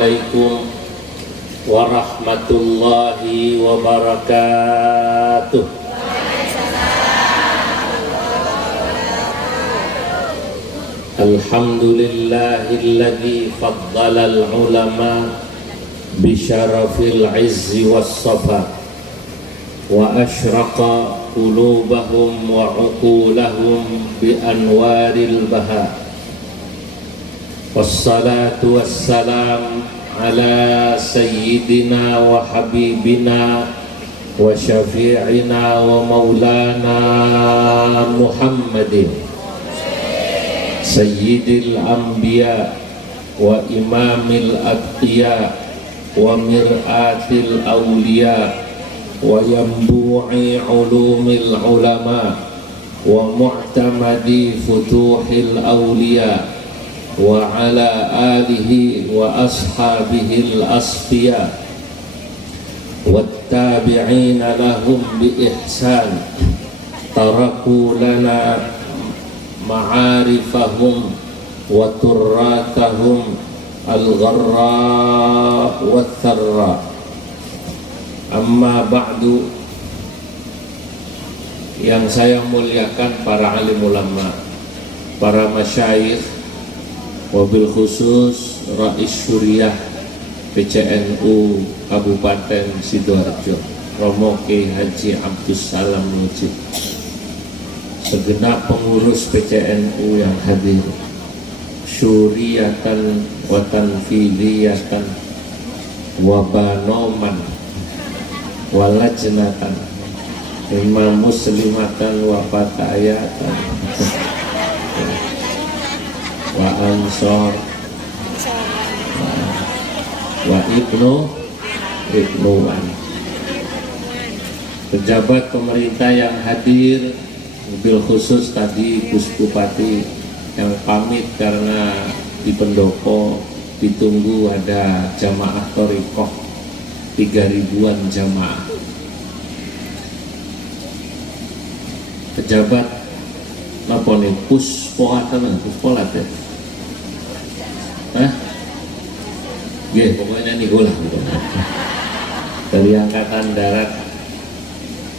Assalamualaikum warahmatullahi wabarakatuh. Alhamdulillahilladzi faddala al-ulama bisyarafil izzi was-safa wa asyraqa qulubahum wa uqulahum bi anwaril baha. Wassalatu wassalam ala sayyidina wa habibina wa syafi'ina wa maulana Muhammadin sayyidil anbiya wa imamil atqiya wa mir'atil awliya wa yambu'i ulumil ulama wa mu'tamadi futuhil awliya wa ala alihi wa ashabihil asfiya wattabi'ina lahum bi ihsan taraku lana ma'arifahum wa turratahum al-gharra wa tharra. Amma ba'du, yang saya muliakan para alim ulama, para masyayikh, wabil khusus Rais Syuriah PCNU Kabupaten Sidoarjo, Romo Kiai Haji Abdus Salam Mujib, segenap pengurus PCNU yang hadir, syuriatan wa tanfidiyatan wa banoman wa lajnatan imam muslimatan wa fatayatan wa ansor wa ibnuan, pejabat pemerintah yang hadir, mobil khusus tadi Gus Bupati yang pamit karena di pendopo ditunggu ada jamaah thariqah 3.000-an jamaah. Pejabat apa nih, puspolat ya? Hah? Gih, pokoknya nih ulah gitu. Dari Angkatan Darat,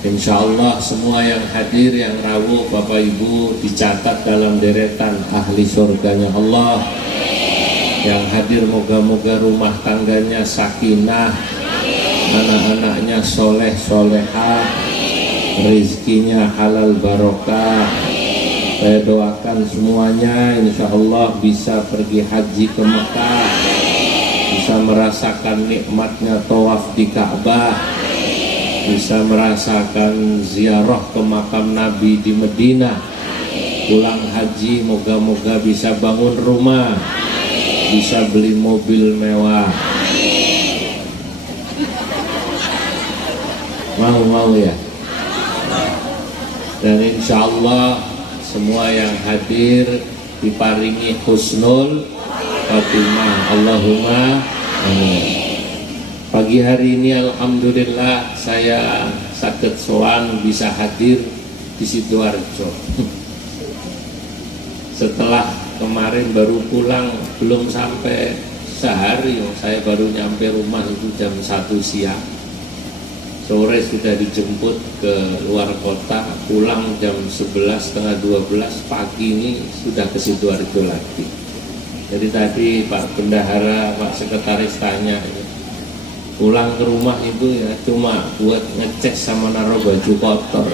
insya Allah semua yang hadir, yang rawuh, Bapak Ibu dicatat dalam deretan ahli surganya Allah. Yang hadir moga-moga rumah tangganya sakinah, anak-anaknya soleh solehah, rizkinya halal barokah. Saya doakan semuanya insya Allah bisa pergi haji ke Mekah, bisa merasakan nikmatnya tawaf di Ka'bah, bisa merasakan ziarah ke makam Nabi di Medina. Pulang haji moga-moga bisa bangun rumah, bisa beli mobil mewah. Mau ya. Dan insya Allah semua yang hadir diparingi husnul khatimah. Allahumma amin. Pagi hari ini alhamdulillah saya sakit soan bisa hadir di Sidoarjo. Setelah kemarin baru pulang, belum sampai sehari, saya baru nyampe rumah itu jam 1 siang. Sore sudah dijemput ke luar kota, pulang jam 11, setengah 12 pagi ini sudah ke Sidoarjo lagi. Jadi tadi Pak Bendahara, Pak Sekretaris tanya, pulang ke rumah itu ya cuma buat ngecek sama naruh baju kotor.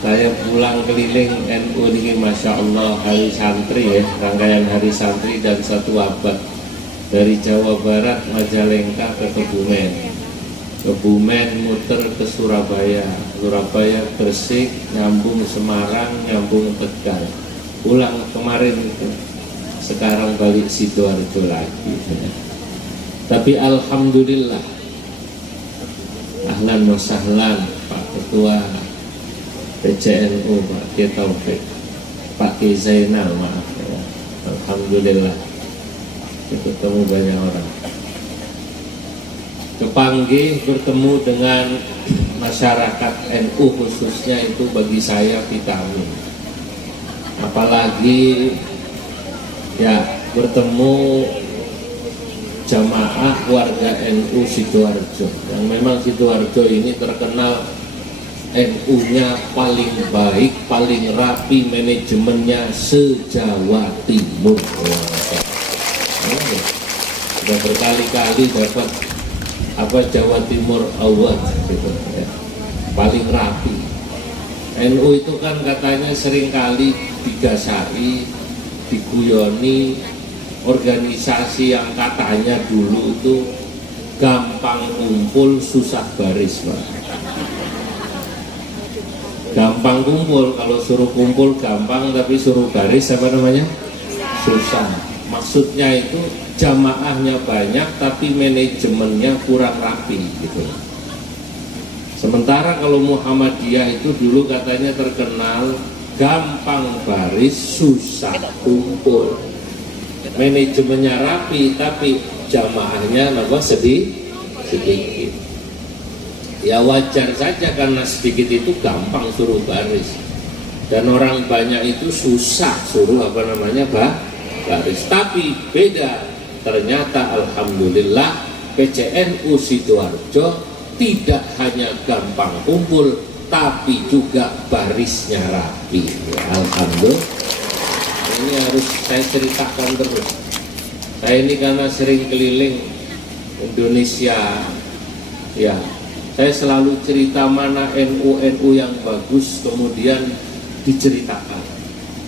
Saya pulang keliling NU ini, Masya Allah, hari santri ya, rangkaian hari santri dan 1 abad. Dari Jawa Barat, Majalengka ke Kebumen muter ke Surabaya, Gresik, nyambung Semarang, nyambung Tegal. Pulang kemarin itu, sekarang balik Sidoarjo lagi. Tapi alhamdulillah, ahlan wa sahlan Pak Ketua PCNU Pak Kiai Taufik, Pak Kiai Zainal, maaf ya. Alhamdulillah ketemu banyak orang. Kepanggih bertemu dengan masyarakat NU khususnya itu bagi saya vitamin. Apalagi ya bertemu jamaah warga NU Sidoarjo, yang memang Sidoarjo ini terkenal NU-nya paling baik, paling rapi, manajemennya se-Jawa Timur. Sudah berkali-kali dapat Jawa Timur Award gitu, ya. Paling rapi. NU itu kan katanya seringkali digasari, diguyoni, organisasi yang katanya dulu itu gampang kumpul susah baris, Pak. Gampang kumpul, kalau suruh kumpul gampang, tapi suruh baris apa namanya? Susah. Maksudnya itu jamaahnya banyak tapi manajemennya kurang rapi gitu. Sementara kalau Muhammadiyah itu dulu katanya terkenal gampang baris, susah kumpul. Manajemennya rapi tapi jamaahnya sedikit. Ya wajar saja karena sedikit itu gampang suruh baris, dan orang banyak itu susah suruh baris. Tapi beda, ternyata alhamdulillah PCNU Sidoarjo tidak hanya gampang kumpul tapi juga barisnya rapi. Ya, alhamdulillah. Ini harus saya ceritakan terus. Saya ini karena sering keliling Indonesia, ya, saya selalu cerita mana NU yang bagus, kemudian diceritakan.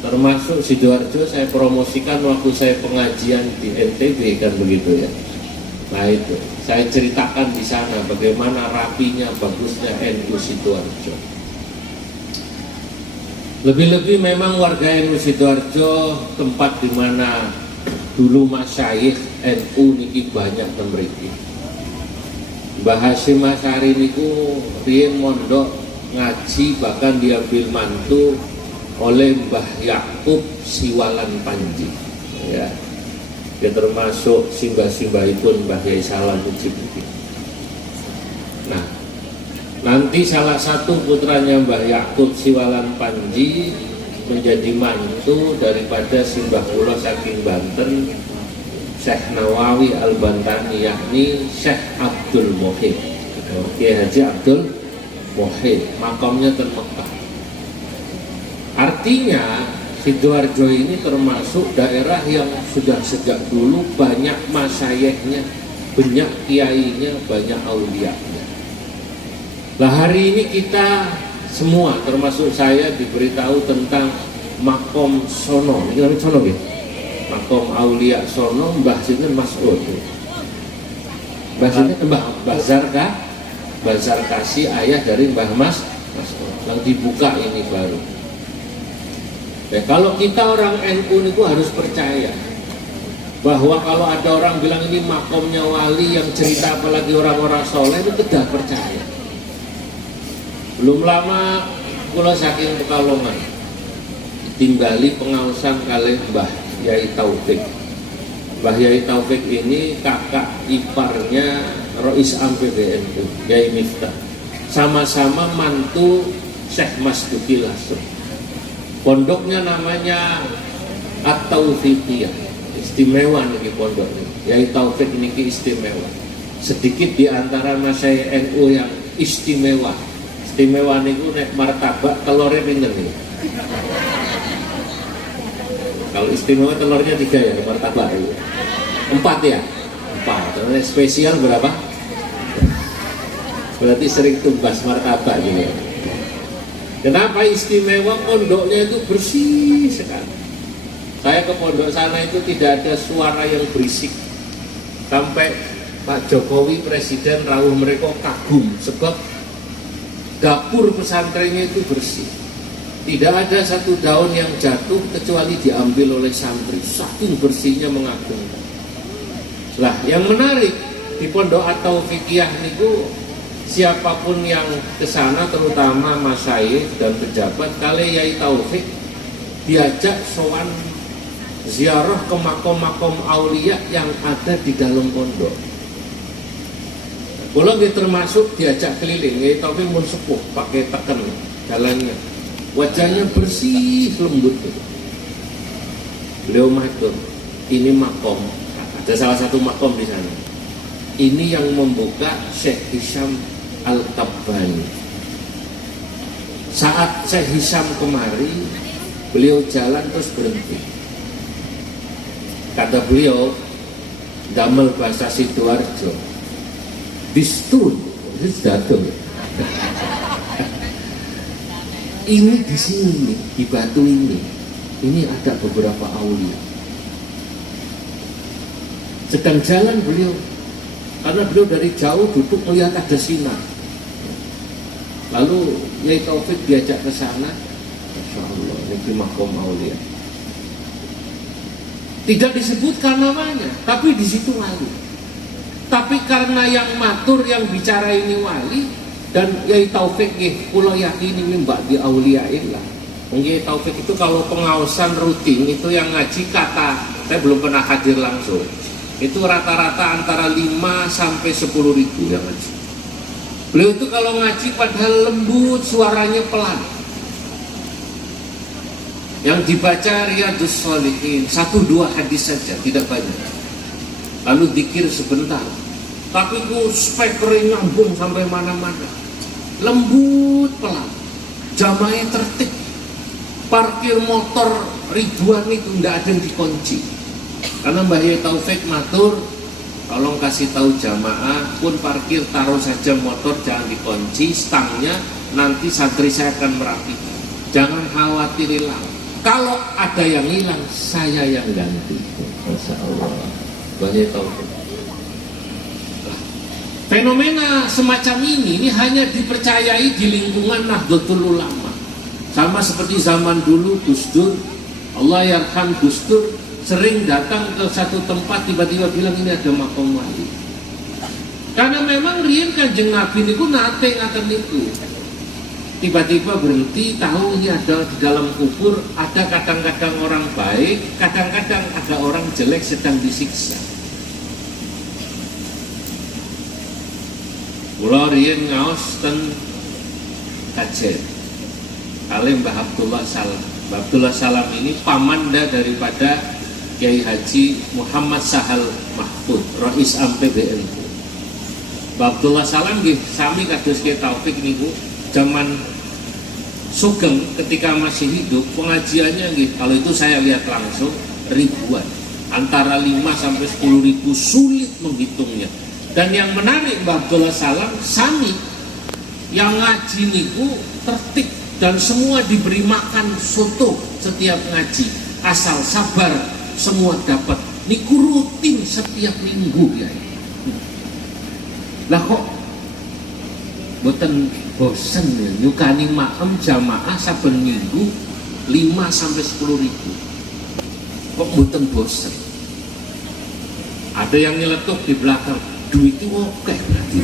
Termasuk Sidoarjo saya promosikan waktu saya pengajian di NTB, kan begitu ya. Nah itu, saya ceritakan di sana bagaimana rapinya, bagusnya NU Sidoarjo. Lebih-lebih memang warga NU Sidoarjo tempat di mana dulu masyayikh NU niki banyak memiliki. Mbah Hasyim Asy'ari niku riyen mondok ngaji, bahkan diambil mantu oleh Mbah Yakub Siwalan Panji. Ya, dia termasuk simbah-simbahipun Mbah Yai Salam Mujib. Nah, nanti salah satu putranya Mbah Yakub Siwalan Panji menjadi mantu daripada simbah kula saking Banten, Syekh Nawawi Al-Bantani, yakni Syekh Abdul Muhid. Kiai Haji Abdul Muhid, makamnya di Mekah. Artinya Sidoarjo ini termasuk daerah yang sudah sejak dulu banyak masyayikhnya, banyak kiainya, banyak aulianya. Nah hari ini kita semua termasuk saya diberitahu tentang makom sono. Ini namanya sono gitu. Makom Aulia Sono, Mbah Sinten Mas'ud. Mbah Sinten Mbah Zarkasi, ayah dari Mbah Mas'ud. Yang dibuka ini baru. Ya, kalau kita orang NU itu harus percaya bahwa kalau ada orang bilang ini makomnya wali yang cerita apalagi orang-orang soleh, itu tidak percaya. Belum lama kula saking Pekalongan tinggali pengawasan kali Mbah Yai Taufik. Mbah Yai Taufik ini kakak iparnya Rois Am PBNU, Yai Miftah. Sama-sama mantu Syekh Masduki Lasem. Pondoknya namanya At-Taufiqiyah. Istimewa nih pondoknya. Yai Taufik ini istimewa. Sedikit di antara masyayikh NU yang istimewa. Istimewa niku nek martabak telurnya pinten nih. Kalau istimewa telurnya 3 ya, martabak itu 4 ya, 4. Terus spesial berapa? Berarti sering tumbas martabak gitu. Kenapa istimewa? Pondoknya itu bersih sekali. Saya ke pondok sana itu tidak ada suara yang berisik. Sampai Pak Jokowi Presiden rawuh mereka kagum sebab dapur pesantrennya itu bersih. Tidak ada satu daun yang jatuh kecuali diambil oleh santri. Saking bersihnya mengagumkan. Lah, yang menarik di Pondok At-Taufiqiyah niku siapapun yang ke sana, terutama masyayikh dan pejabat, kali Yai Taufik diajak sowan ziarah ke makom-makom aulia yang ada di dalam pondok. Kalau dia termasuk diajak keliling, Yai Taufik mun sepuh pakai teken jalannya. Wajahnya bersih lembut. Beliau matur, ini makom. Ada salah satu makom di sana. Ini yang membuka Syekh Hisham Al-Tabbani. Saat Syekh Hisham kemari, beliau jalan terus berhenti. Kata beliau, damel bahasa Sidoarjo, bistun, ini di sini, di batu ini ada beberapa aulia. Sedang jalan beliau, karena beliau dari jauh duduk melihat ada sinar. Lalu Nyai Taufik diajak ke sana. Masya Allah, ini makom aulia. Tidak disebutkan namanya, tapi di situ wali. Tapi karena yang matur, yang bicara ini wali, dan Nyai Taufik kula yakin ini mbak di auliain lah. Nyai Taufik itu kalau pengawasan rutin itu yang ngaji kata, saya belum pernah hadir langsung. Itu rata-rata antara 5 sampai 10 ribu yang ngaji. Beliau itu kalau ngaji padahal lembut, suaranya pelan. Yang dibaca Riyadhus Shalihin 1-2 hadis saja, tidak banyak. Lalu dzikir sebentar. Tapi ku speakernya nyambung sampai mana-mana. Lembut pelan. Jamaahnya tertib. Parkir motor ribuan itu tidak ada yang dikunci. Karena Mbah Yai Taufik matur, tolong kasih tahu jamaah, pun parkir taruh saja motor, jangan dikunci, stangnya nanti santri saya akan merapikan. Jangan khawatir hilang. Kalau ada yang hilang, saya yang ganti. Masya Allah. Mbah Yai Taufik. Fenomena semacam ini hanya dipercayai di lingkungan Nahdlatul Ulama. Sama seperti zaman dulu Gus Dur, Allah yarham Gus Dur, sering datang ke satu tempat tiba-tiba bilang ini ada makom wali. Karena memang riyen Kanjeng Nabi niku nate ngaten niku. Tiba-tiba berhenti, tahu ini ada di dalam kubur, ada kadang-kadang orang baik, kadang-kadang ada orang jelek sedang disiksa. Kula riyen ngaos ten Kajen. Kali Mbah Abdullah Salam. Mbah Abdullah Salam ini pamanda daripada Kiai Haji Muhammad Sahal Mahfud, Rais Am PBN. Mbah Abdullah Salam nggih sami kados Kiai Taufik niku zaman Sugeng ketika masih hidup pengajiannya nggih kalau itu saya lihat langsung ribuan, antara 5 sampai 10 ribu, sulit menghitungnya. Dan yang menarik Mbah Abdullah Salam sami yang ngaji niku tertib dan semua diberi makan soto setiap ngaji, asal sabar semua dapat. Niku rutin setiap minggu ya. Lah kok boten bosen ya nyukani maem jamaah saben minggu 5 sampai 10 ribu. Kok boten bosen? Ada yang nyeletuk di belakang, duit itu oke berarti.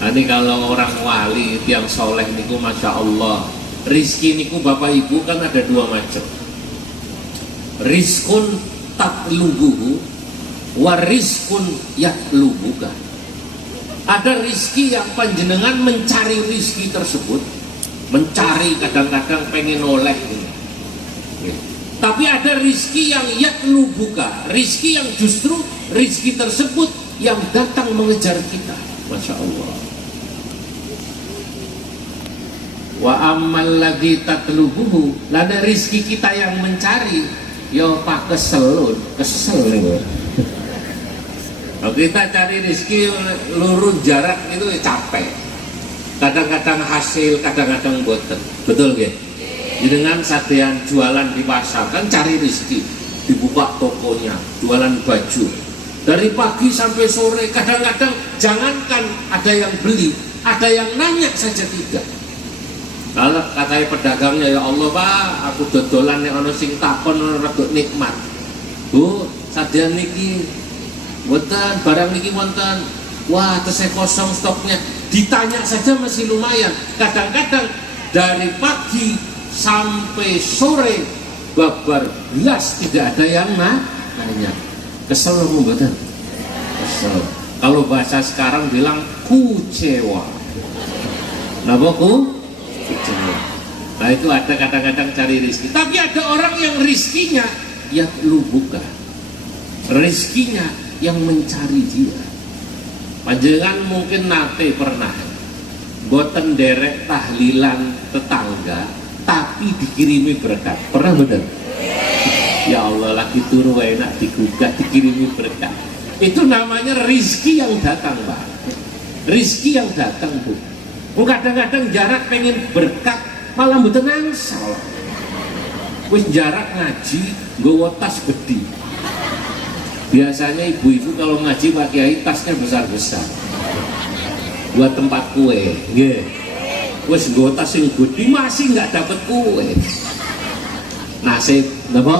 Nanti kalau orang wali, yang soleh niku masya Allah, rizki niku bapak ibu kan ada 2 macam. Rizkun tatlubuhu, warizkun yatlubuka. Ada rizki yang panjenengan mencari rizki tersebut, mencari kadang-kadang pengen oleh. Tapi ada rizki yang yatlubuka, rizki yang justru rizki tersebut yang datang mengejar kita, masya Allah. Wa ammal ladzi tatlubuhu, lada rizki kita yang mencari, yo pak kesel nih. Kalau kita cari rizki lurus jarak itu capek. Kadang-kadang hasil, kadang-kadang boten. Betul gak? Dengan sadean jualan di pasar kan cari rizki, dibuka tokonya, jualan baju. Dari pagi sampai sore, kadang-kadang jangankan ada yang beli, ada yang nanya saja tidak. Kalau katanya pedagangnya, ya Allah Pak, aku dodolan yang ono sing takon rada nikmat. Bu, sadean niki wonten, barang niki wonten. Wah, tesih kosong stoknya. Ditanya saja masih lumayan. Kadang-kadang dari pagi sampai sore babar belas tidak ada yang nanya. Kesel lu mboten? Kesel. Kalau bahasa sekarang bilang kucewa. Napa ku? Nah itu ada kadang-kadang cari rizki. Tapi ada orang yang rizkinya ya lu buka. rezekinya yang mencari dia. Panjenengan mungkin nate pernah boten derek tahlilan tetangga tapi dikirimi berkat, pernah bener? Ya Allah, lagi turu enak digugat dikirimi berkat. Itu namanya rizki yang datang, Pak. Rizki yang datang, Bu. Kadang-kadang jarak pengen berkat malah mboten angsal. Wis jarak ngaji nggawa tas gede. Biasanya ibu-ibu kalau ngaji Pak Kiai tasnya besar-besar buat tempat kue, nggih. Wis nggawa tas sing gede masih nggak dapat kue. Nasib, napa?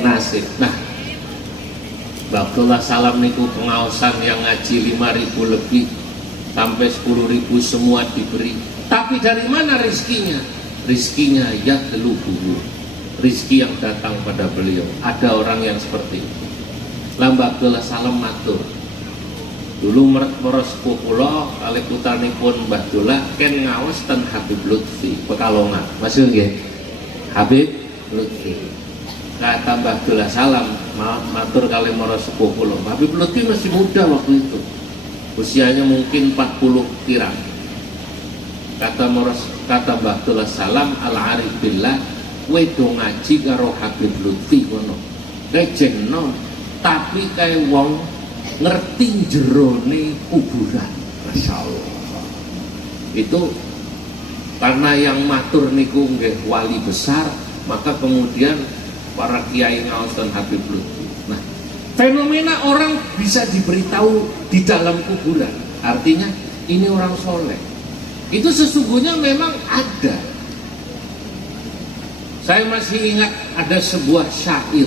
Nasib. Nah, Abdullah Salam niku pengaosan yang ngaji 5.000 lebih sampai 10.000 semua diberi. Tapi dari mana rizkinya? Rizkinya ya telubuhu, rizki yang datang pada beliau. Ada orang yang seperti itu. Lamba Abdullah Salam matur. Dulu meros kula kali putanipun Mbah Dolah ken ngaos ten Habib Lutfi Pekalongan. Masih nggih? Habib Lutfi. Kata Mbah Dolah Salam matur kali meros kula. Habib Lutfi masih muda waktu itu. Usianya mungkin 40 kirang. Kata Mbah Dolah Salam al-arif billah, kowe do ngaji karo Habib Lutfi ngono. Kejengno tapi kayak wong ngerti jerone kuburan. Masya Allah. Itu karena yang matur niku nggih wali besar, maka kemudian para kiai ngaosten Habib Lutfi. Nah, fenomena orang bisa diberitahu di dalam kuburan, artinya ini orang soleh. Itu sesungguhnya memang ada. Saya masih ingat ada sebuah syair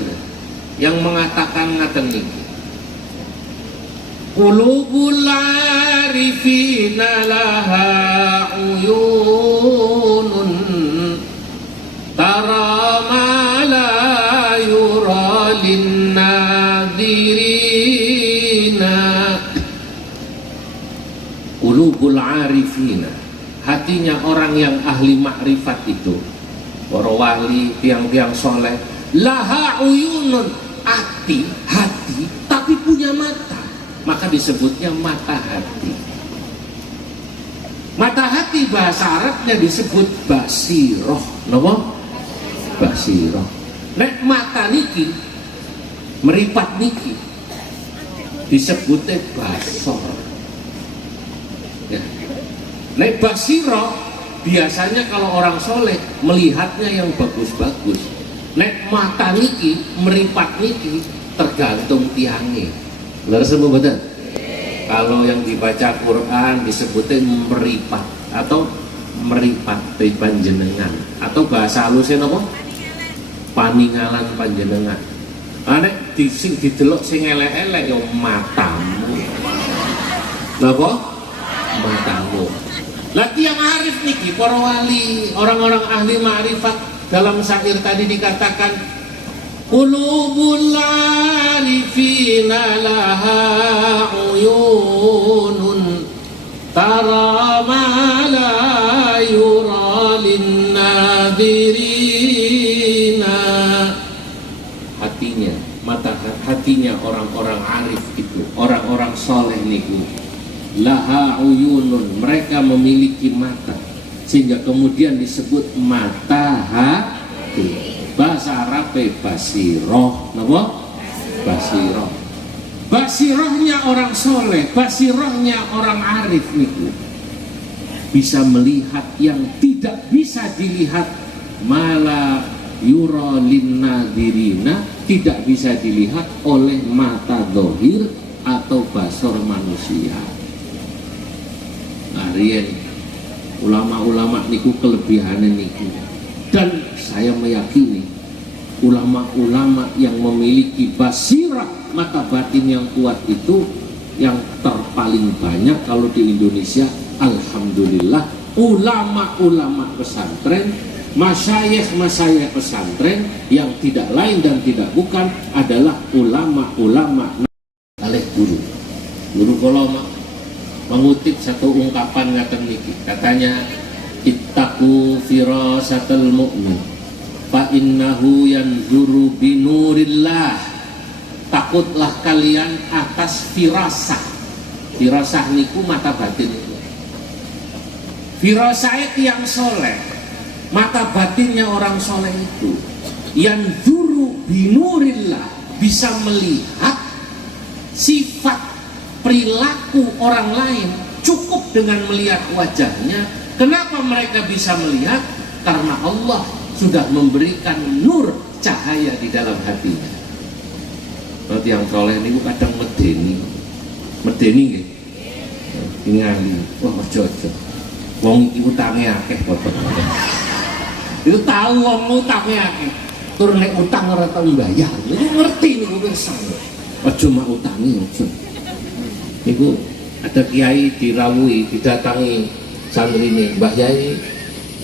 yang mengatakan ngaten niki, qulubul arifina laha uyunun tara ma la yura linnadhirina. Qulubul arifina, hatinya orang yang ahli makrifat itu, para wali, tiang-tiang soleh, laha uyunun, hati, tapi punya mata, maka disebutnya mata hati. Mata hati bahasa Arabnya disebut basiroh. Napa? Basiroh. Nek mata niki meripat niki disebutnya basor. Ya. Nek basiroh biasanya kalau orang soleh melihatnya yang bagus-bagus. Nek mata niki meripat niki tergantung tiangnya. Benar semua betul. Kalau yang dibaca Quran disebutnya meripat atau meripat dari panjenengan, atau bahasa halusnya apa? Paningalan panjenengan. Nek sing didelok sing elek-elek ya matamu. Napa? Matamu. Lah yang arif niki para wali, orang-orang ahli ma'rifat. Dalam syair tadi dikatakan qulubul arifina laha uyunun tara ma la yura linnadhirina. Hatinya, mata hatinya orang-orang arif itu, orang-orang soleh niku, laha uyunun, mereka memiliki mata, sehingga kemudian disebut mata hati. Bahasa Arab basiroh, napa? Basiroh. Basirohnya orang soleh, basirohnya orang arif itu bisa melihat yang tidak bisa dilihat, mala yura linnadirina, tidak bisa dilihat oleh mata dohir atau basor manusia. Nah, ulama-ulama niku kelebihannya niku, dan saya meyakini ulama-ulama yang memiliki basirah mata batin yang kuat itu yang terpaling banyak kalau di Indonesia. Alhamdulillah, ulama-ulama pesantren, masyayikh pesantren yang tidak lain dan tidak bukan adalah ulama-ulama oleh guru koloma mengutip satu ungkapan ngaten niki, katanya ittaqu firasatal mu'min fa innahu yanzuru binurillah takutlah kalian atas firasah. Firasah niku mata batin. Firasah yang soleh, mata batinnya orang soleh itu yang duru binurillah, bisa melihat sifat perilaku orang lain cukup dengan melihat wajahnya. Kenapa mereka bisa melihat? Karena Allah sudah memberikan nur cahaya di dalam hatinya. Nanti yang soleh ini kadang medeni nggih. Ningali, wah ojo-ojo. Wong iki utange akeh kok. Itu tahu wong utange akeh. Tur nek utang ora tau mbayar. Niku ngerti niku pirsa. Aja mak utangi ojo. Niku ada kiai dirawuhi, didatangi santrine, Mbah Yai,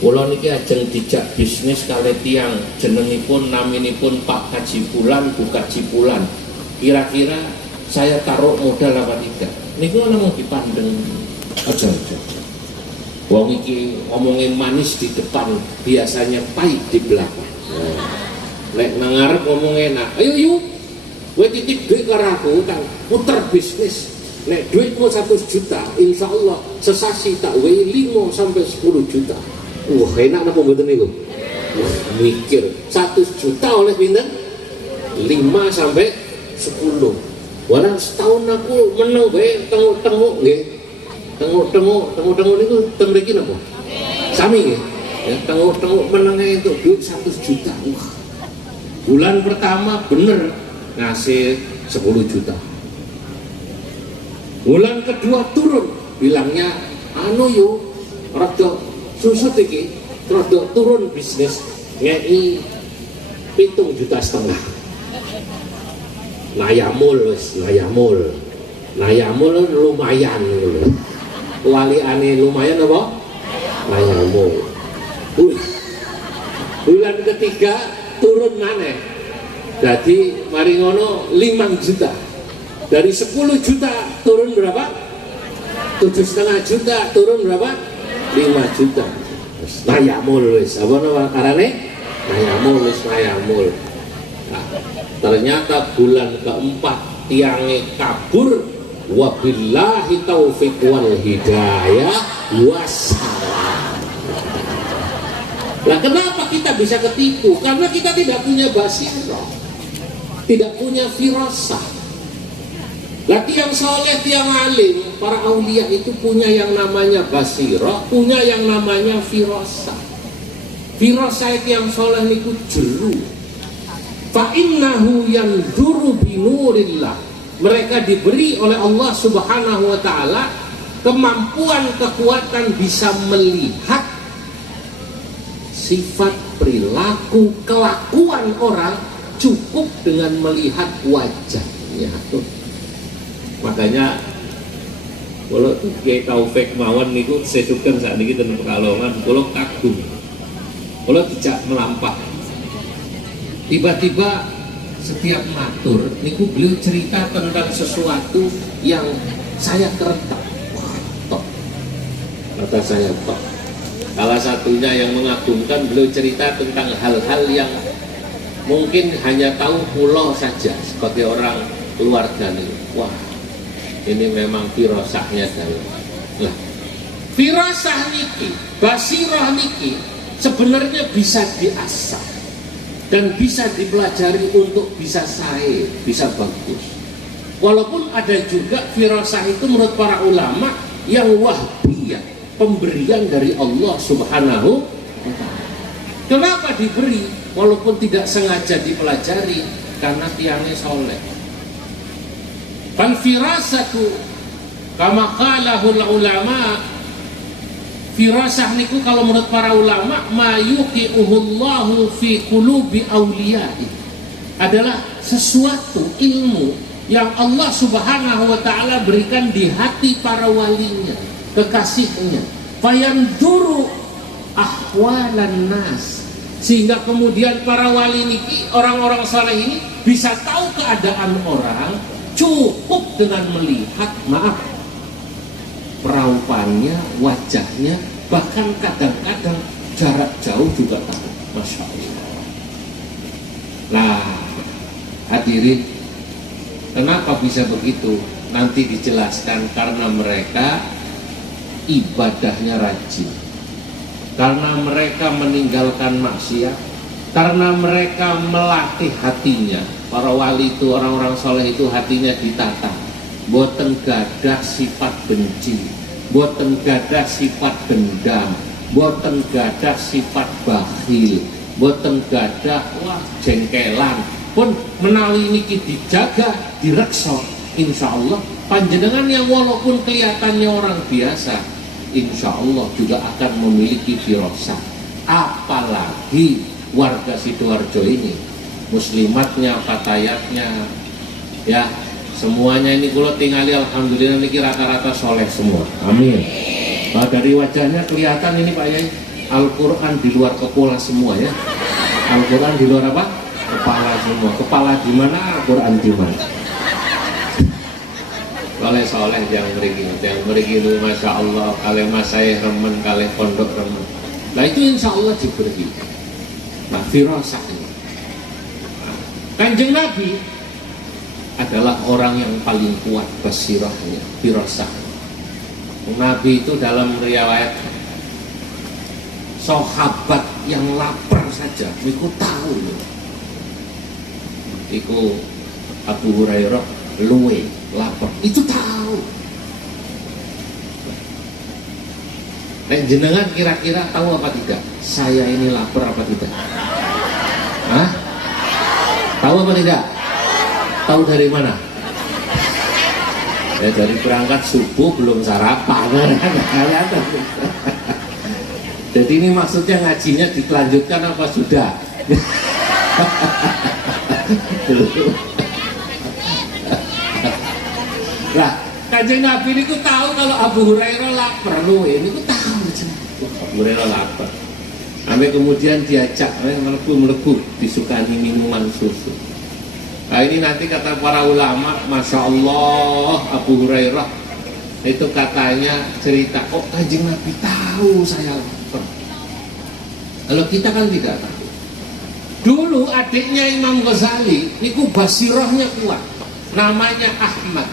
kula niki ajeng dijak bisnis kali tiyang jenengipun naminipun Pak Haji Fulan, Bu Haji Fulan. Kira-kira saya taruh modal apa tidak? Niku namung dipandeng aja-aja. Wong iki ngomongin manis di depan, biasanya pahit di belakang. Lek nang ngarep ngomong enak. Ayo yuk, kowe titip duit karo aku, tak puter bisnis. Nek duitmu 100 juta, insya Allah sesasi tak wehi 5 sampai 10 juta. Wah enak napa mboten niku? Wah mikir 100 juta oleh pinten? 5 sampai 10. Waran setahun aku menang bae tenguk-tenguk nggih. Tenguk-tenguk niku teng mriki napa? Sami nggih. Ya tenguk-tenguk menang itu duit 100 juta. Wah. Bulan pertama bener ngasih 10 juta. Bulan kedua turun, bilangnya anu yo rada susut iki, rada turun bisnis ngei 7,5 juta. Nayamul lumayan lho. Waliane lumayan apa? Nayamul. Bulan ketiga turun maneh. Jadi mari ngono 5 juta. Dari 10 juta turun berapa? 7,5 juta turun berapa? 5 juta. Nayamul wis. Apa nama karane? Nayamul wis nayamul. Nah, ternyata bulan keempat tiange kabur. Wabillahi taufiq wal hidayah wassalam. Nah, kenapa kita bisa ketipu? Karena kita tidak punya basirah, tidak punya firasah. Lah tiang soleh, tiang alim, para aulia itu punya yang namanya basirah, punya yang namanya firasah. Firasah tiang soleh niku jelu. Fa innahu yanzuru binurillah. Mereka diberi oleh Allah Subhanahu wa taala kemampuan, kekuatan bisa melihat sifat, perilaku, kelakuan orang cukup dengan melihat wajahnya. Makanya kalau kayak Taufik mawon niku sesuken saat ini tentang Pekalongan, kalau kagum, kalau tidak melampah. Tiba-tiba setiap matur niku beliau cerita tentang sesuatu yang saya kerentak. Wah, top. Kata saya top. Salah satunya yang mengagumkan, beliau cerita tentang hal-hal yang mungkin hanya tahu pulau saja sebagai orang keluarga nih. Wah, ini memang firasahnya dalam. Nah, firasah niki, basirah niki sebenarnya bisa diasah dan bisa dipelajari untuk bisa sae, bisa bagus. Walaupun ada juga firasah itu menurut para ulama yang wahbiyah, pemberian dari Allah Subhanahu wa ta'ala. Kenapa diberi? Walaupun tidak sengaja dipelajari, karena tiangnya soleh. Fal firasatu kama qalahul ulama, firasah niku kalau menurut para ulama ma yuqi'uhullahu fi qulubi awliya'i, adalah sesuatu ilmu yang Allah Subhanahu wa taala berikan di hati para walinya, kekasihnya. Fayanzuru ahwalan nas, sehingga kemudian para wali niki, orang-orang saleh ini bisa tahu keadaan orang cukup dengan melihat, maaf, peraupannya, wajahnya, bahkan kadang-kadang jarak jauh juga tahu. Masya Allah. Nah, hadirin, Kenapa bisa begitu? Nanti dijelaskan, karena mereka ibadahnya rajin, karena mereka meninggalkan maksiat, karena mereka melatih hatinya. Para wali itu, orang-orang soleh itu hatinya ditata, boten gadah sifat benci, boten gadah sifat dendam, boten gadah sifat bakhil, boten gadah jengkelan. Pun menawi niki dijaga, direksa, insya Allah panjenengan yang walaupun kelihatannya orang biasa, insya Allah juga akan memiliki firasah. Apalagi warga Sidoarjo ini, muslimatnya, fatayatnya, ya semuanya ini kalau tinggali alhamdulillah niki rata-rata soleh semua. Amin. Nah, dari wajahnya kelihatan ini Pak Yai, Al-Quran di luar kepala semua ya. Al-Quran di luar apa? Kepala semua. Kepala di mana, Al-Quran di mana? Soleh yang merigi itu masya Allah, kalian masai remen, kalian pondok remen. Nah itu insya Allah diberi. Nah firasah ini. Nah, Kanjeng Nabi adalah orang yang paling kuat basirahnya, firasah. Nabi itu dalam riwayat, sahabat yang lapar saja, niku tahu loh. Iku Abu Hurairah luwe lapar, itu tahu. Nek jenengan kira-kira tahu apa tidak? Saya ini lapar apa tidak? Hah? Tahu apa tidak? Tahu dari mana? Ya dari berangkat subuh belum sarapan. Jadi ini maksudnya ngajinya dilanjutkan apa sudah? Nah, Kanjeng Nabi ini ku tahu kalau Abu Hurairah lapar, ini ku tahu Abu Hurairah lapar. Sampai kemudian diajak melebu disukani minuman susu. Nah ini nanti kata para ulama, masya Allah Abu Hurairah itu katanya cerita, oh Kanjeng Nabi tahu saya lapar. Kalau kita kan tidak tahu. Dulu adiknya Imam Ghazali, niku basirahnya kuat, namanya Ahmad.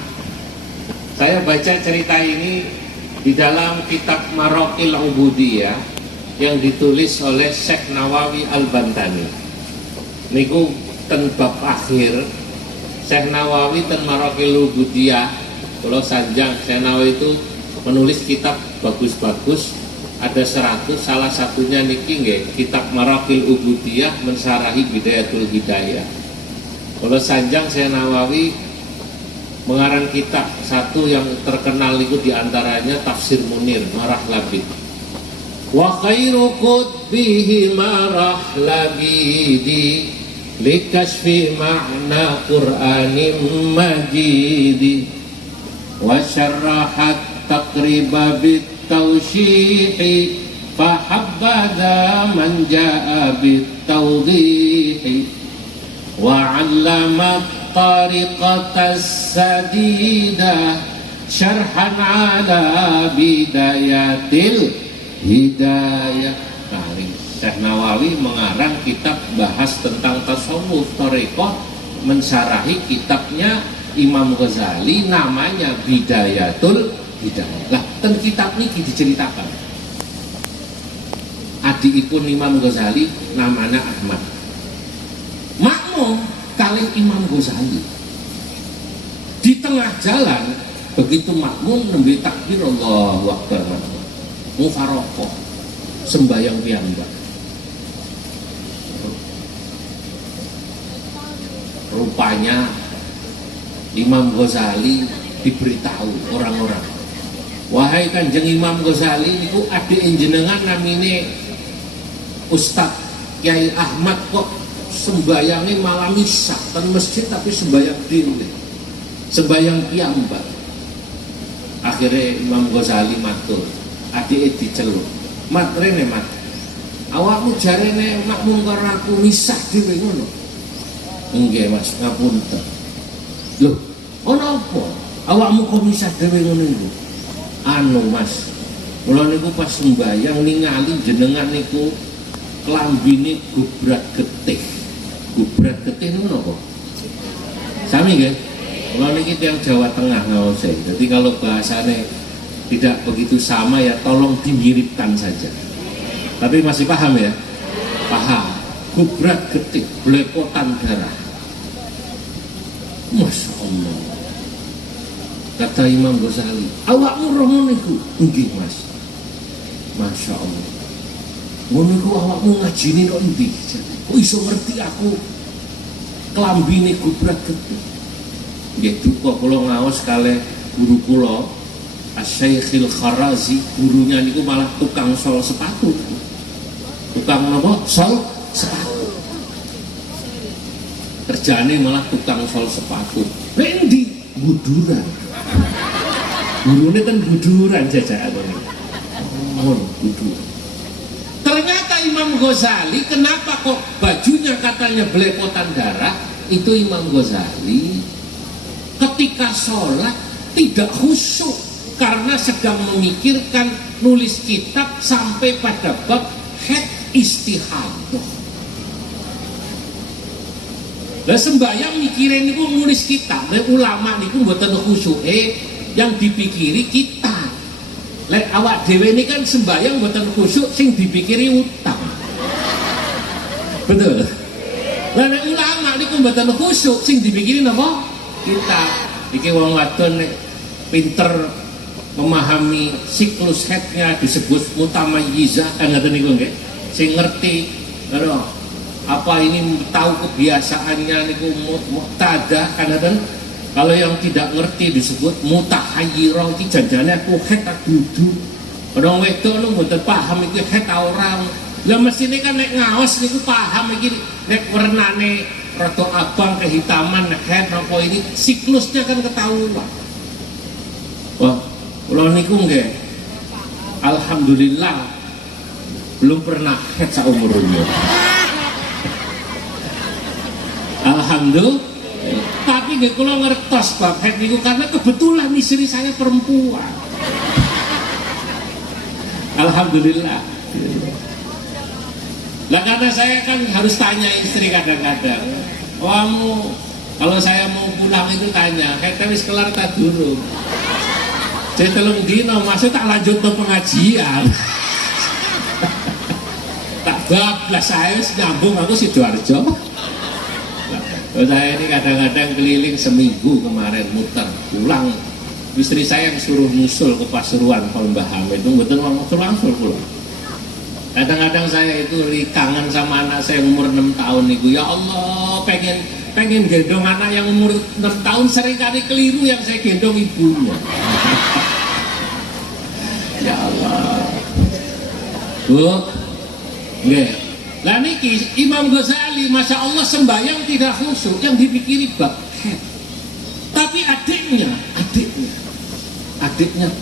Saya baca cerita ini di dalam kitab Maraqil Ubudiyah yang ditulis oleh Syekh Nawawi Al-Bantani. Niku ten bab akhir Syekh Nawawi ten Maraqil Ubudiyah. Kalau sanjang Syekh Nawawi itu menulis kitab bagus-bagus. Ada 100, salah satunya niki nggih kitab Maraqil Ubudiyah mensarahi Bidayatul Hidayah. Kalau sanjang Syekh Nawawi mengarang kitab satu yang terkenal itu diantaranya Tafsir Munir Marah Labid. Wa khairu qutbihi Marah Labidi likashfi ma'na Qur'anim Majidi wa syarrahat taqriba bit tausihi fahabbaza man jaa bitawdihi wa 'allama tariqatas sadida syarhan 'ala bidayatil hidayah. Nah, Syekh Nawawi mengarang kitab bahas tentang tasawuf thariqah, mensarahi kitabnya Imam Ghazali namanya Bidayatul Hidayah. Lah, ten kitab ini diceritakan adikipun Imam Ghazali namanya Ahmad. Makmum kalih Imam Ghazali. Di tengah jalan begitu makmum nembe takbir Allahu Akbar, mufarokoh sembahyang piyambak. Rupanya Imam Ghazali diberitahu orang-orang, wahai Kanjeng Imam Ghazali niku adik jenengan namine Ustadz Kiai Ahmad kok sembayangnya malam misa dan masjid tapi sembayang diri, sembayang piyambak. Akhirnya Imam Ghazali matur, adik diceluk, mat rene mat, awakmu jarene makmum karo aku misah dhewe ngono. Nggih Mas, ngapunten. Loh, ana apa? Awakmu kok misah dhewe ngono niku? Anu Mas, mula niku pas sembayang ningali jenengan niku klambine gubrat getih. Gubrat getih niku napa? Sami nggih? Kalau niki yang Jawa Tengah ngawase. Jadi kalau bahasanya tidak begitu sama ya tolong dimiripkan saja. Tapi masih paham ya? Paham. Gubrak getik, belepotan darah. Masya Allah. Kata Imam Ghazali, awakmu roh niku? Nggih Mas. Masya Allah. Ngono iku awakmu ngajine kok endi? Kok iso ngerti aku klambine gubrak getik? Nggih duka kula ngaos kalih guru kula Asy-Syaikhil Kharazi, gurunya niku malah tukang sol sepatu. Tukang napa? Sol sepatu. Kerjane malah tukang sol sepatu. Nek endi? Buduran. Gurune kan buduran jajakane. Oh, buduran. Ternyata Imam Ghazali, kenapa kok bajunya katanya belepotan darah? Itu Imam Ghazali ketika sholat tidak khusyuk karena sedang memikirkan nulis kitab sampai pada bab haid istihadah. Lah sembahyang mikirin niku nulis kitab, lek ulama niku mboten khusyuk, yang dipikiri kita. Lek awak dhewe ini kan sembahyang mboten khusyuk, sing dipikiri utang. Betul. Lah nek ulama niku mboten khusyuk, sing dipikiri napa? Kita. Iki wong wadon nek pinter memahami siklus haidnya disebut mutamayyizah, ngoten niku nggih. Sing ngerti karo apa ini tahu kebiasaannya niku muqtada kan. Kalau yang tidak ngerti disebut mutahayyirah, iki janjane aku haid tak dudu. Orang wedok lu mboten paham iki haid ta ora. Lah mesine kan nek ngaos niku paham iki nek wernane rada abang kehitaman haid apa ini siklusnya kan ketahuan. Wah, kula niku nggih alhamdulillah belum pernah haid saumur umur. Alhamdulillah. Tapi nggih kula ngertos bab haid niku karena kebetulan istri saya perempuan. Alhamdulillah. Lah karena saya kan harus tanya istri kadang-kadang, kamu kalau saya mau pulang itu tanya, kayak wis kelar ta durung? Saya telung dino, maksud tak lanjut ke pengajian. Tak bablas saya nyambung aku Sidoarjo. Saya ini kadang-kadang keliling seminggu kemarin muter pulang. Istri saya yang suruh nyusul ke Pasuruan kalau Mbah Hamid itu betul langsung pulang. Kadang-kadang saya itu kangen sama anak saya umur 6 tahun itu. Ya Allah, pengen gendong anak yang umur 6 tahun, seringkali keliru yang saya gendong ibunya. Ya Allah. Bu, nggih. Lah niki Imam Ghazali, Masya Allah sembahyang tidak khusyuk, yang dipikiri bab haid. Tapi adiknya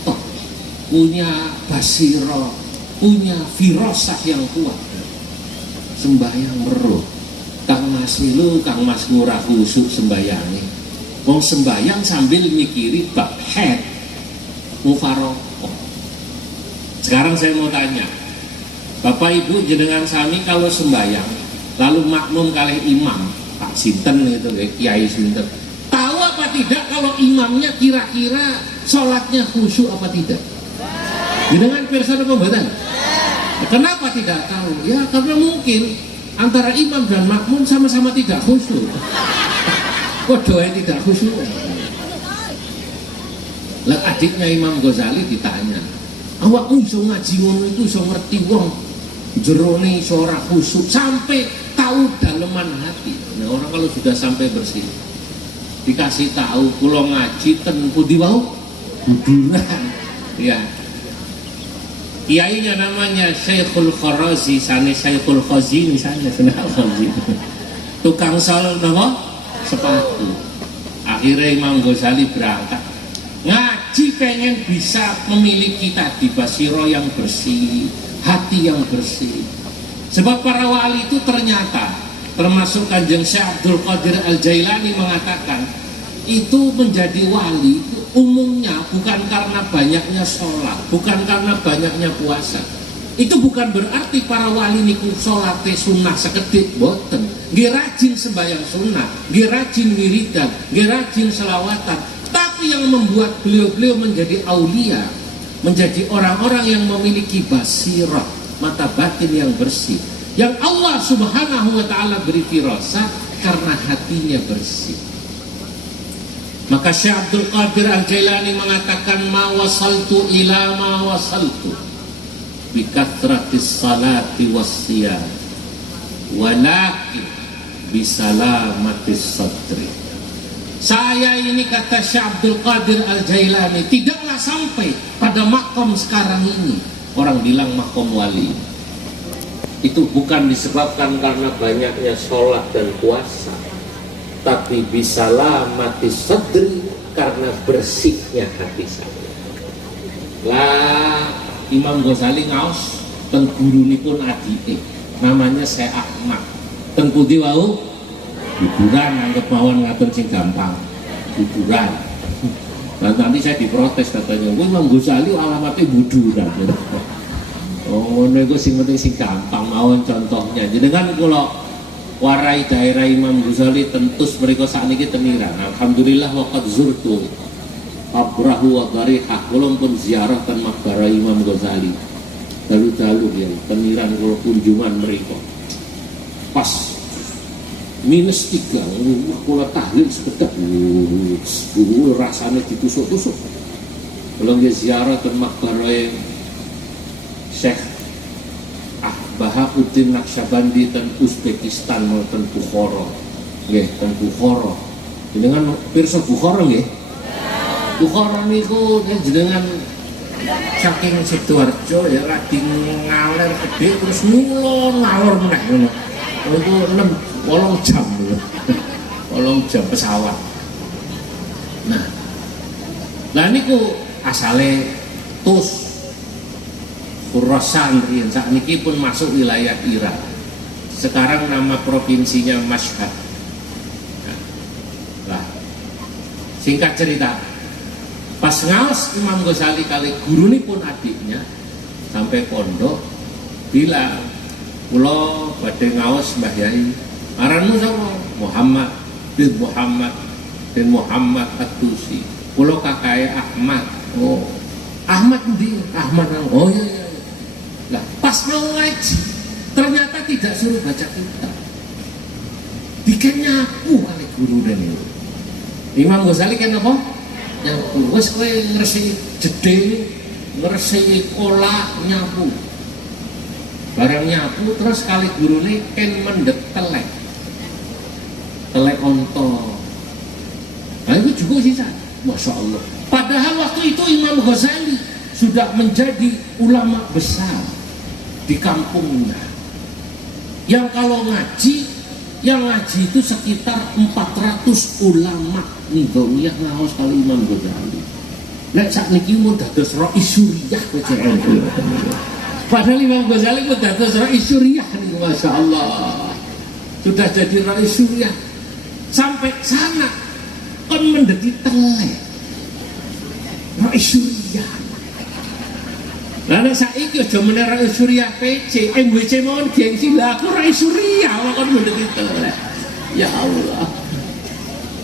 toh punya basiro, punya firasah yang kuat. Sembahyang meruh. Kang Mas ngurah khusyuk sembayangi. Wong sembayang sambil mikiri bab haid, mufaroqah. Sekarang saya mau tanya, Bapak Ibu jenengan sami kalau sembahyang lalu makmum kalih imam Pak Sinten gitu, Kiai Sinten, tahu apa tidak kalau imamnya kira-kira sholatnya khusyuk apa tidak? Jenengan pirsa apa mboten? Kenapa tidak tahu? Ya karena mungkin antara imam dan makmum sama-sama tidak khusyuk. Kok doa tidak khusyuk? Lah adiknya Imam Ghazali ditanya, awakmu iso ngaji ngono iku iso ngerti wong jerone iso ora khusyuk sampai tahu daleman hati. Nah, orang kalau sudah sampai bersih dikasih tahu kula ngaji ten pundi wau buduran. Ya. Kiainya namanya Syekhul Kharazi, sane Syekhul Khazin misalnya, Khazin. Tukang sol napa? Sepatu. Akhirnya Imam Ghazali berangkat. Ngaji pengen bisa memiliki tadi basiro yang bersih, hati yang bersih. Sebab para wali itu ternyata, termasuk Kanjeng Syekh Abdul Qadir Al-Jailani mengatakan, itu menjadi wali itu umumnya bukan karena banyaknya sholat, bukan karena banyaknya puasa. Itu bukan berarti para wali niku sholatnya sunnah sekedhik, boten. nggih rajin sembahyang sunnah, nggih rajin wiridan, nggih rajin selawatan. Tapi yang membuat beliau-beliau menjadi aulia, menjadi orang-orang yang memiliki basirah, mata batin yang bersih, yang Allah Subhanahu wa ta'ala beri firasat karena hatinya bersih. Maka Syekh Abdul Qadir Al-Jailani mengatakan, ma wasaltu ila ma wasaltu bi kathratis salati wassiyam walakin bi salamatis sadri. Saya ini, kata Syekh Abdul Qadir Al-Jailani, tidaklah sampai pada makom sekarang ini. Orang bilang makom wali. Itu bukan disebabkan karena banyaknya sholat dan puasa, tapi bisalah mati sadri, karena bersihnya hati saya. Lah Imam Ghazali ngaos ten gurune pun adike, namanya Syekh Ahmad. Ten pundi wau? Hiburan, anggap mawon ngatur sing gampang. Hiburan. Dan nanti saya diprotes katanya, "Kowe Imam Ghazali alamatnya buduran." Oh, nego sing penting sing gampang mawon contohnya. Jenengan kula warai daerah Imam Ghazali tentus mereka sakniki temiran. Alhamdulillah waqad zurtu abrahu wa darihah, kula pun ziarah ten maqbarah Imam Ghazali. Dalu-dalu ya temiran kula kunjungan mereka. Pas -3, kula tahlil sekedap, rasanya ditusuk-tusuk. Kalau nggih ziarah ten maqbarah Syekh Bahaudin Naqsyabandi ten Uzbekistan mau ten Bukhara. Nggih, ten Bukhara. Jenengan pirsa Bukhara nggih? Bukhara niku jenengan saking Sidoarjo ya lagi ngaler gede terus ngulon ngalor meneh ngono. Itu 8 jam lho. 8 jam pesawat. Nah. Lah niku asale Tus Khurasan riyen sakniki pun masuk wilayah Irak. Sekarang nama provinsinya Mashhad. Nah, singkat cerita, pas ngaos Imam Ghazali kali gurune pun adiknya sampai pondok bilang, "Kula badhe ngaos Mbah Yai. Aranmu sapa?" "Muhammad bin Muhammad bin Muhammad At-Tusi." "Kula kakae Ahmad." "Oh, Ahmad ndi?" "Ahmad." "Oh iya." Lah, pas mau ngaji, ternyata tidak suruh baca kitab. Bikin nyapu kali guru dan itu. Imam Ghazali kan apa? Nyapu. Wes kowe ngresiki jeding, ngresiki kolak, nyapu. Barang nyapu terus kali gurune ken mendek telek. Telek onto. Nah itu juga sih, Masya Allah. Padahal waktu itu Imam Ghazali sudah menjadi ulama besar di kampungnya, yang kalau ngaji, yang ngaji itu sekitar 400 ulama nidawiyah ngaos kali Imam Ghazali. Nek sakniki mun dados Rais Suriah PCN. Padahal Imam Ghazali pun dados Rais Suriah niku, Masya Allah. Sudah jadi Rais Suriah. Sampai sana kan mendeti telek. Rais Suriah. Lah saiki aja meneh Rais Suriah PC, MWC mawon gengsi lah aku Rais Suriah kok mendeti telek. Ya Allah.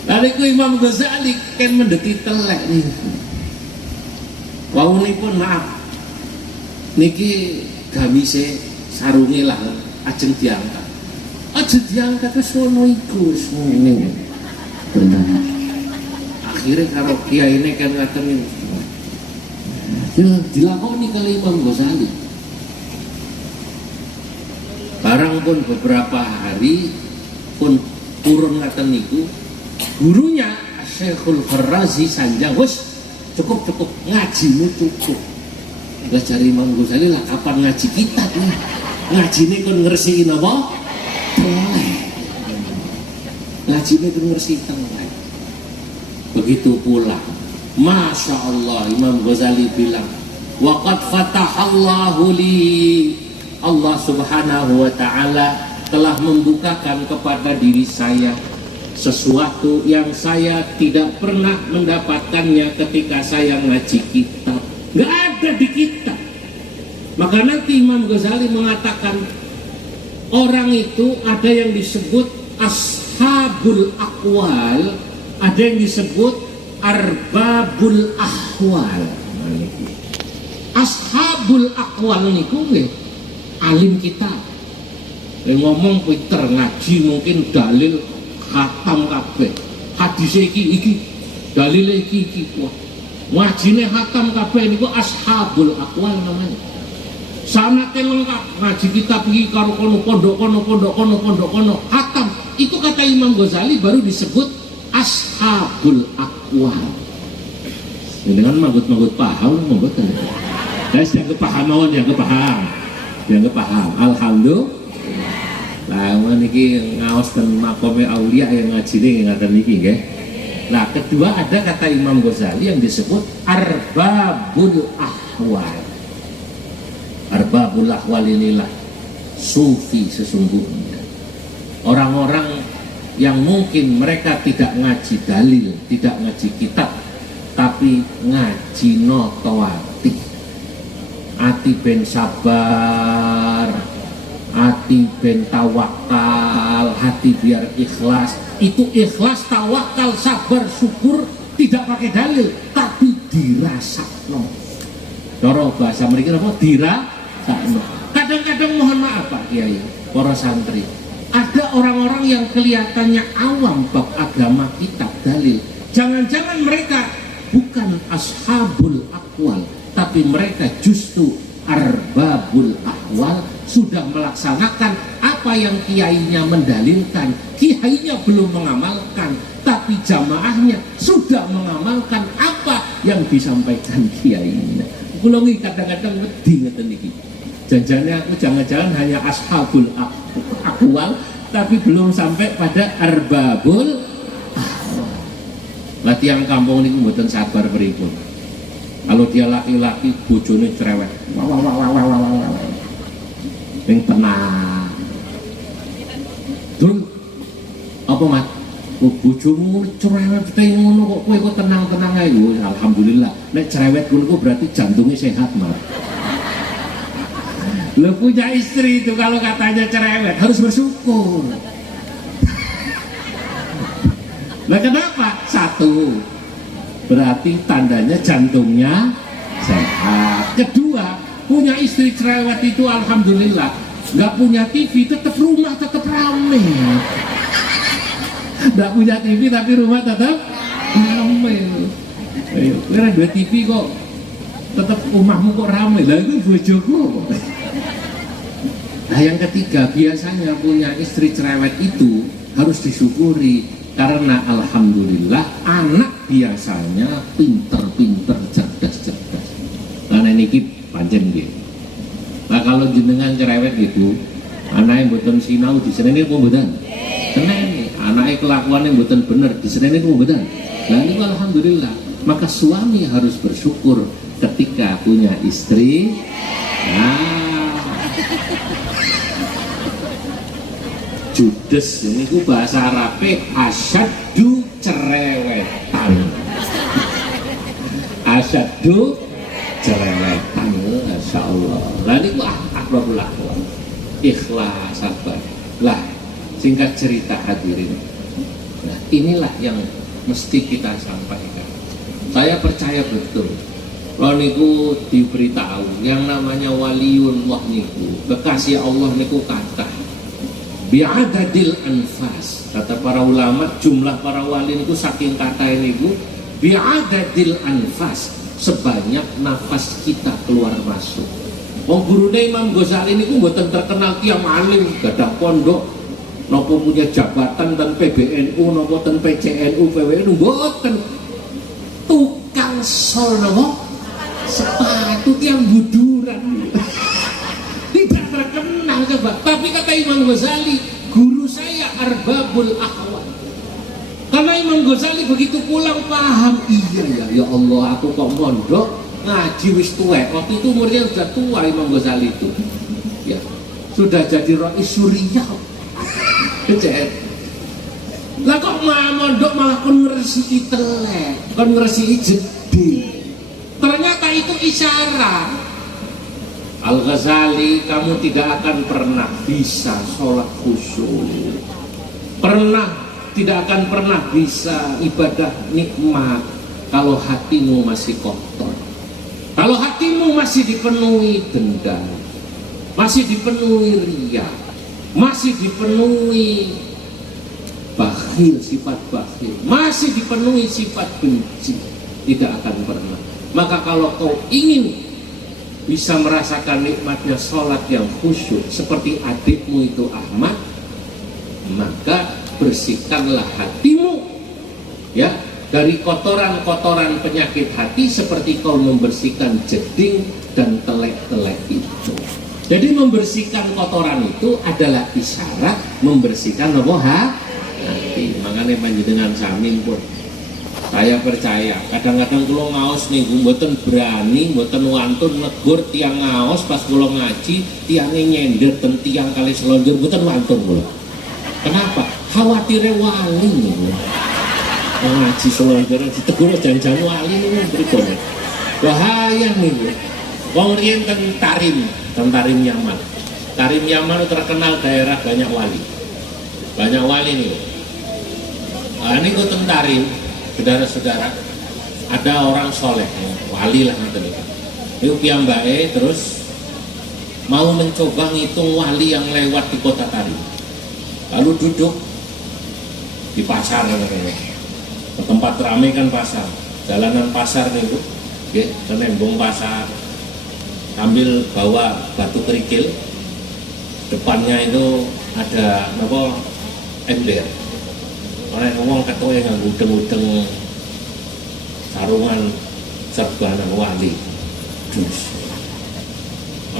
Lalu ku Imam Ghazali kan mendeti telek niku. Wawunipun maaf. Niki gamise sarunge lah ajeng diangkat. Aja diangkat wis ngono iku wis ngene. Akhire karo kiyaine kan ngaten dilakoni kali Imam Ghazali. Barang pun beberapa hari pun turun ngaten niku, gurunya Syekhul Farrazi sanjang, wis cukup ngajimu cukup. Lah cari Imam Ghazali lah kapan ngaji kita nih? Ngajine kon ngresiki napa? Telek. Ngajine kon ngresiki telek. Begitu pula Masya Allah Imam Ghazali bilang, waqad fatahallahu li, Allah subhanahu wa ta'ala telah membukakan kepada diri saya sesuatu yang saya tidak pernah mendapatkannya ketika saya ngaji kitab. Nggak ada di kitab. Maka nanti Imam Ghazali mengatakan orang itu ada yang disebut ashabul aqwal, ada yang disebut arbabul ahwal. Ashabul aqwal niku nggih alim kita. Ngomong pinter, ngaji mungkin dalil khatam kabeh. Hadis iki dalil iki wah. Ngajine khatam kabeh niku ashabul aqwal namanya. Sanate lengkap, ngaji kitab iki karo pondok kono khatam. Itu kata Imam Ghazali baru disebut ashabul aqwal. Dengan manggut-manggut paham mboten. Guys, yang kepaham. Alhamdulillah. Lah niki ngaos ten makome aulia yang ngajine ngaten niki nggih. Nah, kedua ada kata Imam Ghazali yang disebut arbabul ahwal. Arbabul ahwal inilah sufi sesungguhnya. Orang-orang yang mungkin mereka tidak ngaji dalil, tidak ngaji kitab, tapi ngaji notowati. Ati ben sabar, hati ben tawakal, hati biar ikhlas. Itu ikhlas, tawakal, sabar, syukur tidak pakai dalil, tapi dirasakno. Cara bahasa mereka apa? Dirasakno. Kadang-kadang mohon maaf Pak Kiai, para santri, ada orang-orang yang kelihatannya awam bab agama, kitab, dalil. Jangan-jangan mereka bukan ashabul aqwal, tapi mereka justru arbabul ahwal, sudah melaksanakan apa yang kiainya mendalilkan. Kiainya belum mengamalkan, tapi jamaahnya sudah mengamalkan apa yang disampaikan kiainya. Kula nggih kadang-kadang wedi ngeten iki. Janjane aku jangan-jangan hanya ashabul aqwal, tapi belum sampai pada arbabul ahwal. Lah tiyang kampung niku mboten sabar pripun. Kalau dia laki-laki bojone cerewet. Yang tenang. Dul, apa mat? Bojomu cerewet ngono kok kowe kok tenang-tenang ae. Alhamdulillah. Nek cerewet ngono berarti jantungnya sehat, Mat. Lo punya istri itu kalau katanya cerewet harus bersyukur. Nah kenapa? Satu, berarti tandanya jantungnya sehat. Kedua, punya istri cerewet itu alhamdulillah. Nggak punya TV, tetap rumah tetap rame. Nggak punya TV tapi rumah tetap rame. Kira dua TV kok tetap rumahmu kok rame. Lah itu bojoku. Nah yang ketiga, biasanya punya istri cerewet itu harus disyukuri, karena alhamdulillah anak biasanya pinter-pinter, cerdas-cerdas. Karena ini pancen gitu. Nah kalau jenengan cerewet gitu, anaknya mboten sinau di senene apa mboten? Senene. Anaknya kelakuannya mboten bener di senene apa mboten? Nah ini alhamdulillah. Maka suami harus bersyukur ketika punya istri. Nah, judes ini ku bahasa Arabnya asyaddu cerewetan. Asyaddu cerewetan, Masya Allah. Lah ini ku akhlakul akhlak, ikhlas, sabar. Lah singkat cerita hadirin, nah inilah yang mesti kita sampaikan. Saya percaya betul kalau niku diberitahu yang namanya waliullah niku, kekasih Allah niku kata bi'adadil anfas. Kata para ulama, jumlah para wali niku saking kata niku bi'adadil anfas, sebanyak nafas kita keluar masuk. Wong gurune Imam Ghazali niku mboten terkenal tiyang alim, gadah pondok, napa punya jabatan dan PBNU, napa ten PCNU, PWNU, mboten. Tukang sol napa? Sepatu tiyang buduran. Tidak terkenal coba. Tapi kata Imam Ghazali, guru saya arbabul ahwal. Karena Imam Ghazali begitu pulang paham, iya ya Allah, aku kok mondok ngaji wis tuwek. Waktu itu umurnya sudah tua Imam Ghazali itu. Ya, sudah jadi Rais Suriah. Lah kok mondok malah kon ngresiki telek, kon ngresiki jeding. Ternyata itu isyarat. Al-Ghazali, kamu tidak akan pernah bisa sholat khusyuk tidak akan pernah bisa ibadah nikmat kalau hatimu masih kotor, kalau hatimu masih dipenuhi dendam, masih dipenuhi riya, masih dipenuhi bakhil, sifat bakhil, masih dipenuhi sifat benci, tidak akan pernah. Maka kalau kau ingin bisa merasakan nikmatnya sholat yang khusyuk seperti adikmu itu Ahmad, maka bersihkanlah hatimu ya dari kotoran-kotoran penyakit hati seperti kau membersihkan jeding dan telek-telek itu. Jadi membersihkan kotoran itu adalah isyarat membersihkan hati. Makanya panjenengan samin pun saya percaya kadang-kadang kula ngaos niku mboten berani, mboten wantun negur tiang ngaos pas kula ngaji, tiangnya nyender ten tiang kali selonjor mboten wantun kula. Kenapa? Khawatirnya wali niku. Ngaji selonjor ditegur jan-jan wali niku pripun. Bahaya niku. Wong riyen ten Tarim Yaman. Tarim Yaman terkenal daerah banyak wali. Banyak wali niku. Ah niku ten Tarim, saudara-saudara, ada orang soleh, wali lah gitu. Itu piyambake terus mau mencoba ngitung wali yang lewat di kota Tarim. Lalu duduk di pasar, ke tempat ramai kan pasar, jalanan pasar nih bu, nembong pasar, sambil bawa batu kerikil, depannya itu ada apa ember. Orang ngomong ketua yang ngudeng-ngudeng sarungan serbanan wali.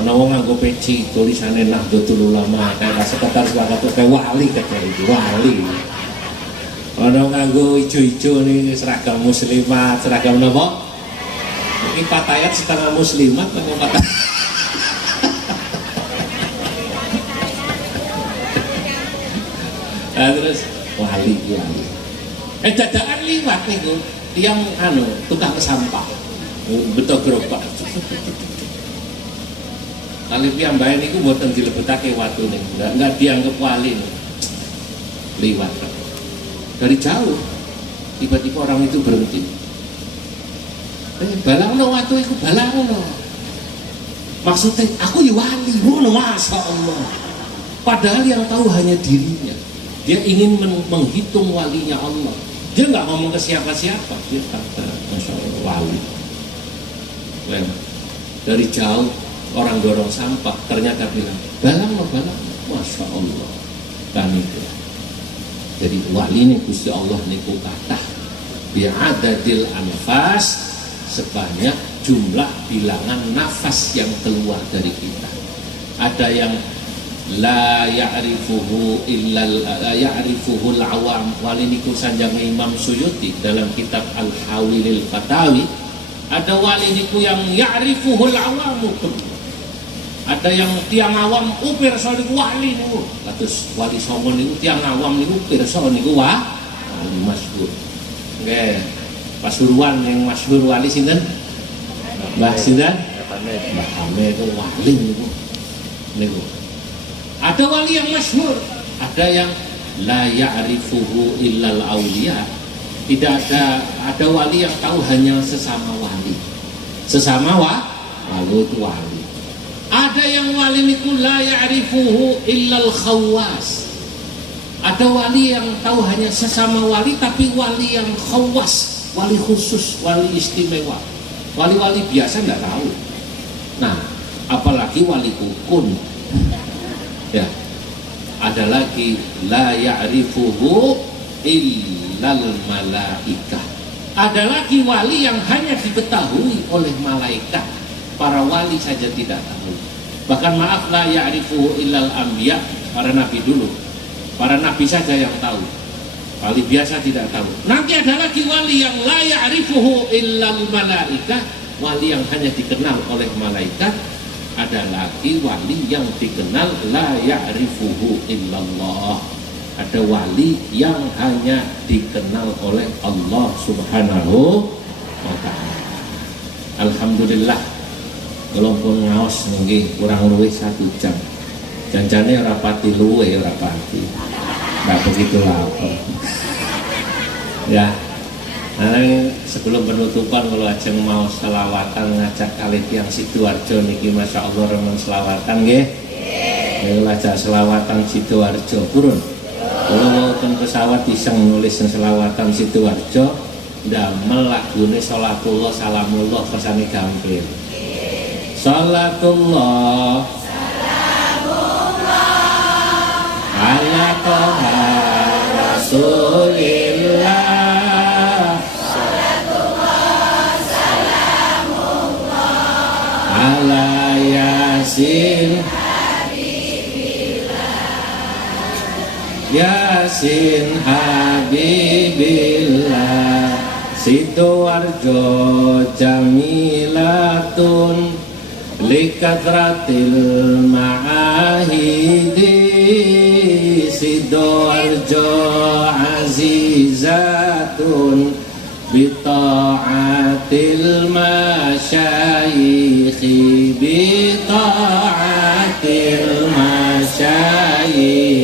Ana wong nganggo peci tulisane Nahdlatul Ulama kayak sekretaris waktu kayak wali kayak itu wali. Ana nganggo ijo-ijo nih seragam muslimat, seragam napa? Ini 4 ayat setengah muslimat atau 4 ayat? Nah, terus wali. Dadakan liwat niku tiang tukang sampah. Betul gerobak. Kali piyambake niku mboten dilebetake watune, enggak dianggap wali. Liwat. Dari jauh tiba-tiba orang itu berhenti. Balangno watu iku balangno. Maksudnya aku ya wali, ngono masyaallah. Padahal yang tahu hanya dirinya. Dia ingin menghitung walinya Allah. Dia nggak ngomong ke siapa-siapa. Dia kata, Masya Allah, wali. Dari jauh orang dorong sampah, ternyata bilang, balang, Masya Allah. Dan itu. Jadi wali ini Gusti Allah niku kata bi'adadil anfas, sebanyak jumlah bilangan nafas yang keluar dari kita. Ada yang la ya'rifuhu al-awam. Wali niku sanjang Imam Suyuti dalam kitab Al-Hawilil Fatawi. Ada wali niku yang ya'rifuhu al-awam. Ada yang tiang awam pirsa niku wali niku. Kados wali songo niku tiang awam niku pirsa niku wali masyhur. Nggih. Pasuruan yang masyhur wali sinten? Mbah sinten? Mbah Hamid itu wali niku. Ada wali yang masyhur, ada yang la ya'rifuhu illal auliya. Tidak ada wali yang tahu hanya sesama wali. Sesama wali itu wali. Ada yang wali niku la ya'rifuhu illal khawas. Ada wali yang tahu hanya sesama wali, tapi wali yang khawas, wali khusus, wali istimewa. Wali-wali biasa nggak tahu. Nah, apalagi wali ukun. Ya, ada lagi la ya'rifuhu illal malaikah. Ada lagi wali yang hanya diketahui oleh malaikat. Para wali saja tidak tahu. Bahkan maaf, la ya'rifuhu illal anbiya, para nabi dulu. Para nabi saja yang tahu. Wali biasa tidak tahu. Nanti ada lagi wali yang la ya'rifuhu illal malaikah, wali yang hanya dikenal oleh malaikat. Ada lagi wali yang dikenal la ya'rifuhu illallah. Ada wali yang hanya dikenal oleh Allah Subhanahu wa ta'ala. Alhamdulillah, kalaupun ngaos nggih kurang luwih 1 jam. Janjane ora pati luwe ora pati. nggak begitu lapar. Ya, nah, sebelum penutupan kalau aja mau selawatan ngajak kali tiang Sidoarjo niki masya Allah remen selawatan nggih. Ayo aja selawatan Sidoarjo turun. Kalau mau pesawat iseng nulis selawatan Sidoarjo, ndamel lagune sholatullah salamullah kesane gampil. Sholatullah ala toha rasulillah, sholatullah salamullah ala yasin Yasin Habibillah. Sidoarjo jamilatun likatratil ma'ahidi. Sidoarjo azizatun bita'atil masyayikhi, bita'atil masyayikhi.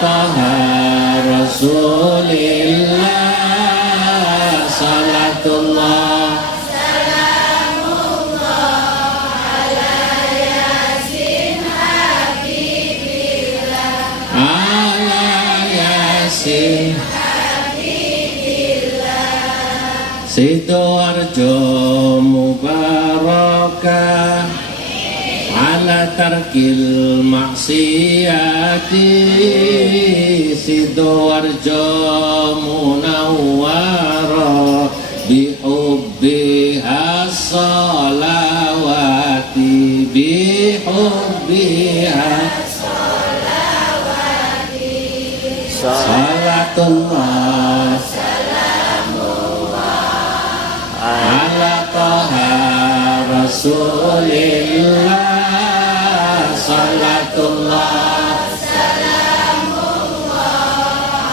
Taha Rasulillah, salatullah salamullah ala yasin habibillah, ala yasin habibillah. Sidoarjo mubarakah ala tarkil maksiyati. Sidoarjo munawwara bihubbiha salawati, bihubbiha salawati. Salatullah salamullah ala taha rasulillah, salatullah salamullah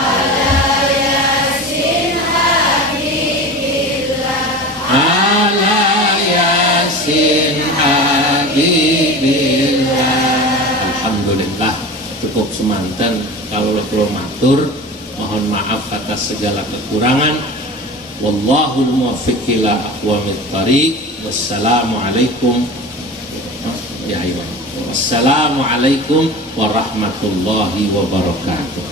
ala yasin habibillah, ala yasin habibillah. Alhamdulillah cukup semanten. Kalau kula matur mohon maaf atas segala kekurangan. Wallahul muwaffiq ila aqwamit thariq. Wassalamualaikum ya Wassalamualaikum warahmatullahi wabarakatuh.